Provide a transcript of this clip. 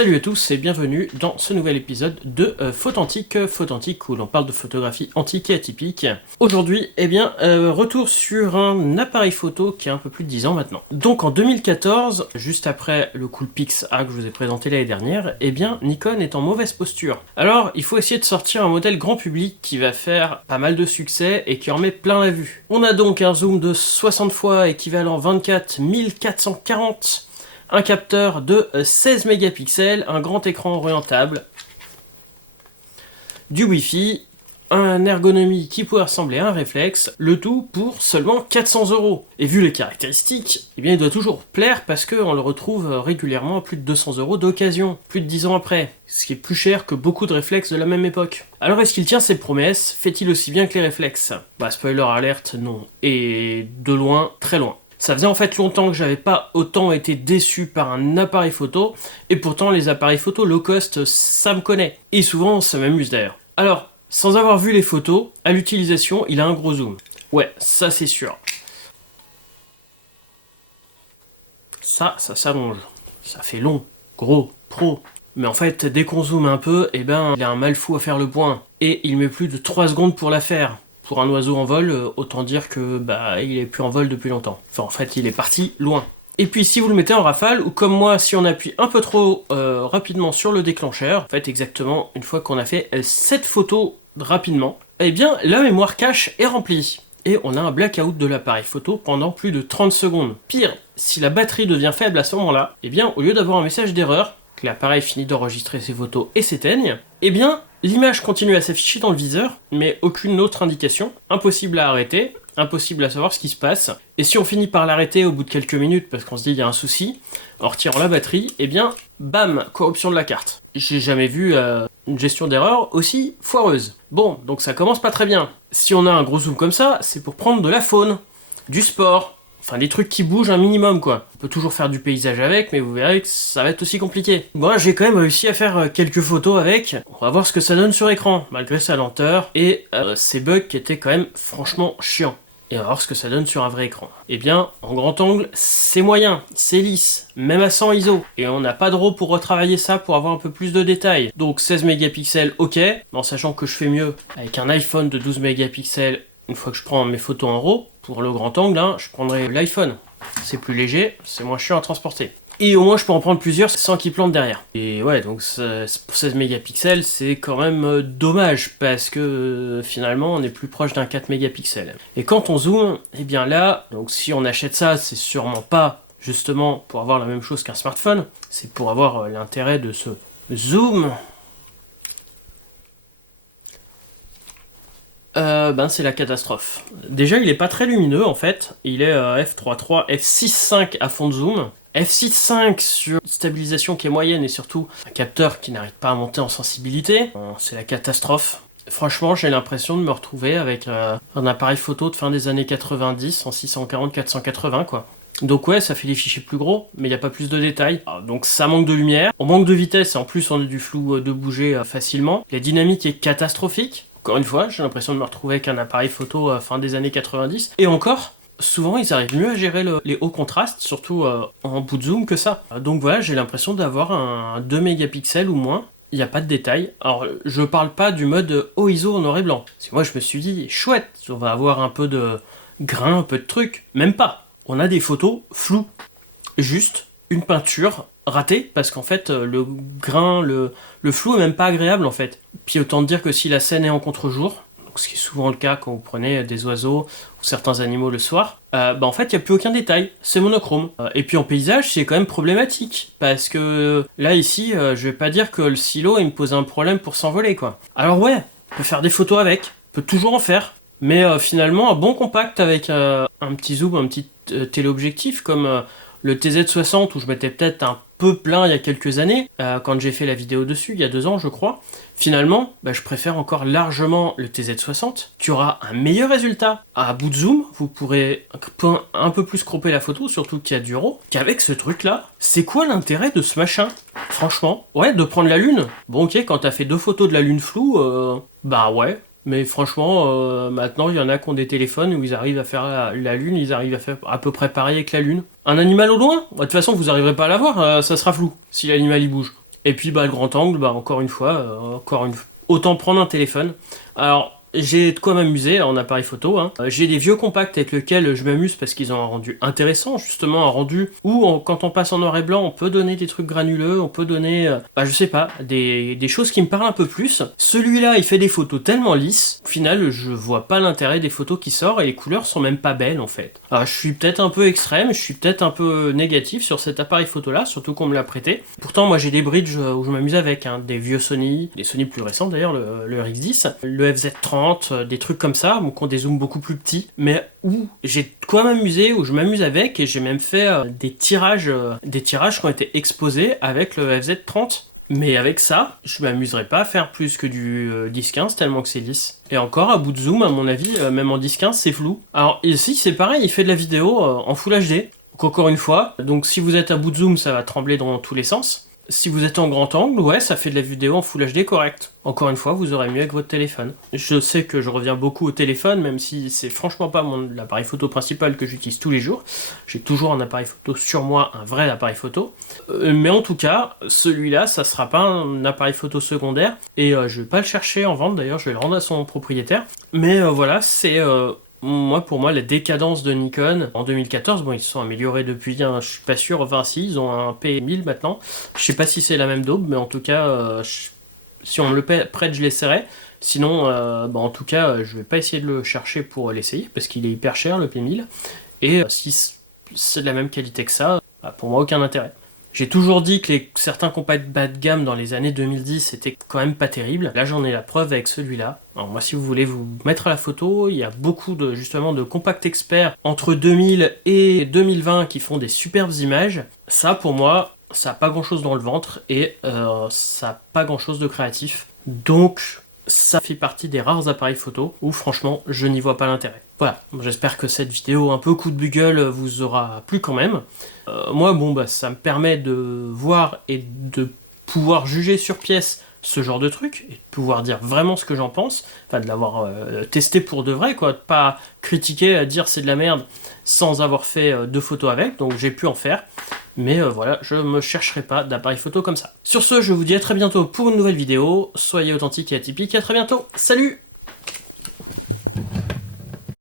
Salut à tous et bienvenue dans ce nouvel épisode de Photantique où l'on parle de photographie antique et atypique. Aujourd'hui, retour sur un appareil photo qui a un peu plus de 10 ans maintenant. Donc en 2014, juste après le Coolpix A que je vous ai présenté l'année dernière, Nikon est en mauvaise posture. Alors, il faut essayer de sortir un modèle grand public qui va faire pas mal de succès et qui en met plein la vue. On a donc un zoom de 60 fois équivalent 24 1440, un capteur de 16 mégapixels, un grand écran orientable, du Wi-Fi, un ergonomie qui pourrait ressembler à un réflexe, le tout pour seulement 400 €. Et vu les caractéristiques, il doit toujours plaire parce qu'on le retrouve régulièrement à plus de 200 € d'occasion, plus de 10 ans après, ce qui est plus cher que beaucoup de réflexes de la même époque. Alors est-ce qu'il tient ses promesses? Fait-il aussi bien que les réflexes? Spoiler alerte, non. Et de loin, très loin. Ça faisait en fait longtemps que j'avais pas autant été déçu par un appareil photo, et pourtant les appareils photo low cost, ça me connaît. Et souvent, ça m'amuse d'ailleurs. Alors, sans avoir vu les photos, à l'utilisation, il a un gros zoom. Ouais, ça c'est sûr. Ça s'allonge. Ça fait long, gros, pro. Mais en fait, dès qu'on zoome un peu, il a un mal fou à faire le point. Et il met plus de 3 secondes pour la faire. Pour un oiseau en vol, autant dire que il est plus en vol depuis longtemps. Enfin, en fait, il est parti loin. Et puis, si vous le mettez en rafale, ou comme moi, si on appuie un peu trop rapidement sur le déclencheur, en fait, exactement, une fois qu'on a fait 7 photos rapidement, la mémoire cache est remplie. Et on a un blackout de l'appareil photo pendant plus de 30 secondes. Pire, si la batterie devient faible à ce moment-là, au lieu d'avoir un message d'erreur, que l'appareil finit d'enregistrer ses photos et s'éteigne, l'image continue à s'afficher dans le viseur, mais aucune autre indication, impossible à arrêter, impossible à savoir ce qui se passe, et si on finit par l'arrêter au bout de quelques minutes parce qu'on se dit il y a un souci, en retirant la batterie, bam, corruption de la carte. J'ai jamais vu une gestion d'erreur aussi foireuse. Bon, donc ça commence pas très bien. Si on a un gros zoom comme ça, c'est pour prendre de la faune, du sport, enfin des trucs qui bougent un minimum quoi. On peut toujours faire du paysage avec, mais vous verrez que ça va être aussi compliqué. Moi j'ai quand même réussi à faire quelques photos avec. On va voir ce que ça donne sur écran, malgré sa lenteur et ces bugs qui étaient quand même franchement chiants. Et on va voir ce que ça donne sur un vrai écran. En grand angle, c'est moyen, c'est lisse, même à 100 ISO. Et on n'a pas de RAW pour retravailler ça pour avoir un peu plus de détails. Donc 16 mégapixels, ok, en sachant que je fais mieux avec un iPhone de 12 mégapixels une fois que je prends mes photos en RAW. Pour le grand angle, je prendrai l'iPhone. C'est plus léger, c'est moins chiant à transporter. Et au moins je peux en prendre plusieurs sans qu'ils plantent derrière. Et ouais, donc pour 16 mégapixels, c'est quand même dommage, parce que finalement on est plus proche d'un 4 mégapixels. Et quand on zoome, là, donc si on achète ça, c'est sûrement pas justement pour avoir la même chose qu'un smartphone, c'est pour avoir l'intérêt de ce zoom. C'est la catastrophe. Déjà, il est pas très lumineux en fait. Il est f3.3, f6.5 à fond de zoom. f6.5 sur une stabilisation qui est moyenne et surtout un capteur qui n'arrête pas à monter en sensibilité. C'est la catastrophe. Franchement, j'ai l'impression de me retrouver avec un appareil photo de fin des années 90 en 640-480 quoi. Donc ouais, ça fait des fichiers plus gros, mais il n'y a pas plus de détails. Donc ça manque de lumière, on manque de vitesse et en plus on a du flou de bouger facilement. La dynamique est catastrophique. Encore une fois, j'ai l'impression de me retrouver avec un appareil photo fin des années 90. Et encore, souvent ils arrivent mieux à gérer les hauts contrastes, surtout en bout de zoom que ça. Donc voilà, j'ai l'impression d'avoir un 2 mégapixels ou moins. Il n'y a pas de détails. Alors, je parle pas du mode haut ISO en noir et blanc. Parce que moi je me suis dit, chouette, on va avoir un peu de grain, un peu de trucs. Même pas. On a des photos floues. Juste une peinture ratée, parce qu'en fait, le grain, le flou est même pas agréable en fait. Puis autant dire que si la scène est en contre-jour, ce qui est souvent le cas quand vous prenez des oiseaux ou certains animaux le soir, en fait il n'y a plus aucun détail, c'est monochrome. Et puis en paysage c'est quand même problématique, parce que là ici je vais pas dire que le silo il me pose un problème pour s'envoler quoi. Alors ouais, on peut faire des photos avec, on peut toujours en faire, mais finalement un bon compact avec un petit zoom, un petit téléobjectif comme le TZ60 où je m'étais peut-être un peu plein il y a quelques années, quand j'ai fait la vidéo dessus, il y a 2 ans je crois. Finalement, je préfère encore largement le TZ60, qui aura un meilleur résultat. À bout de zoom, vous pourrez un peu plus cropper la photo, surtout qu'il y a du RAW, qu'avec ce truc-là. C'est quoi l'intérêt de ce machin? Franchement, ouais, de prendre la lune. Bon ok, quand t'as fait 2 photos de la lune floue, ouais. Mais franchement, maintenant, il y en a qui ont des téléphones où ils arrivent à faire la lune, ils arrivent à faire à peu près pareil avec la lune. Un animal au loin, de toute façon, vous n'arriverez pas à la voir, ça sera flou, si l'animal il bouge. Et puis bah le grand angle, bah encore une fois, autant prendre un téléphone. Alors j'ai de quoi m'amuser en appareil photo, hein. J'ai des vieux compacts avec lesquels je m'amuse parce qu'ils ont un rendu intéressant, justement un rendu où quand on passe en noir et blanc, on peut donner des trucs granuleux, on peut donner, bah je sais pas, des choses qui me parlent un peu plus. Celui-là, il fait des photos tellement lisses, au final, je vois pas l'intérêt des photos qui sortent et les couleurs sont même pas belles en fait. Alors je suis peut-être un peu extrême, je suis peut-être un peu négatif sur cet appareil photo-là, surtout qu'on me l'a prêté. Pourtant, moi j'ai des bridges où je m'amuse avec, hein, des vieux Sony, des Sony plus récents d'ailleurs, le RX10, le FZ30, des trucs comme ça, qui ont des zooms beaucoup plus petits, mais où j'ai de quoi m'amuser, où je m'amuse avec, et j'ai même fait des tirages qui ont été exposés avec le FZ30. Mais avec ça, je m'amuserais pas à faire plus que du 10-15 tellement que c'est lisse. Et encore, à bout de zoom, à mon avis, même en 10-15, c'est flou. Alors ici, c'est pareil, il fait de la vidéo en Full HD. Donc encore une fois, donc si vous êtes à bout de zoom, ça va trembler dans tous les sens. Si vous êtes en grand angle, ouais, ça fait de la vidéo en Full HD correct. Encore une fois, vous aurez mieux avec votre téléphone. Je sais que je reviens beaucoup au téléphone, même si c'est franchement pas l'appareil photo principal que j'utilise tous les jours. J'ai toujours un appareil photo sur moi, un vrai appareil photo. Mais en tout cas, celui-là, ça sera pas un appareil photo secondaire. Et je vais pas le chercher en vente, d'ailleurs, je vais le rendre à son propriétaire. Mais voilà, c'est... pour moi, la décadence de Nikon en 2014, bon, ils se sont améliorés depuis, hein, je suis pas sûr, enfin si, ils ont un P1000 maintenant. Je sais pas si c'est la même daube, mais en tout cas, si on me le prête, je l'essaierai. Sinon, en tout cas, je vais pas essayer de le chercher pour l'essayer, parce qu'il est hyper cher, le P1000. Et si c'est de la même qualité que ça, bah, pour moi, aucun intérêt. J'ai toujours dit que certains compacts bas de gamme dans les années 2010 c'était quand même pas terrible. Là j'en ai la preuve avec celui-là. Alors moi si vous voulez vous mettre à la photo, il y a beaucoup de compacts experts entre 2000 et 2020 qui font des superbes images. Ça pour moi, ça a pas grand chose dans le ventre et ça a pas grand chose de créatif. Donc ça fait partie des rares appareils photo où franchement je n'y vois pas l'intérêt. Voilà, j'espère que cette vidéo un peu coup de gueule vous aura plu quand même. Moi ça me permet de voir et de pouvoir juger sur pièce ce genre de truc, et de pouvoir dire vraiment ce que j'en pense, enfin de l'avoir testé pour de vrai, quoi, de pas critiquer, dire c'est de la merde sans avoir fait de photos avec, donc j'ai pu en faire. Mais voilà, je me chercherai pas d'appareil photo comme ça. Sur ce, je vous dis à très bientôt pour une nouvelle vidéo. Soyez authentiques et atypiques, à très bientôt. Salut!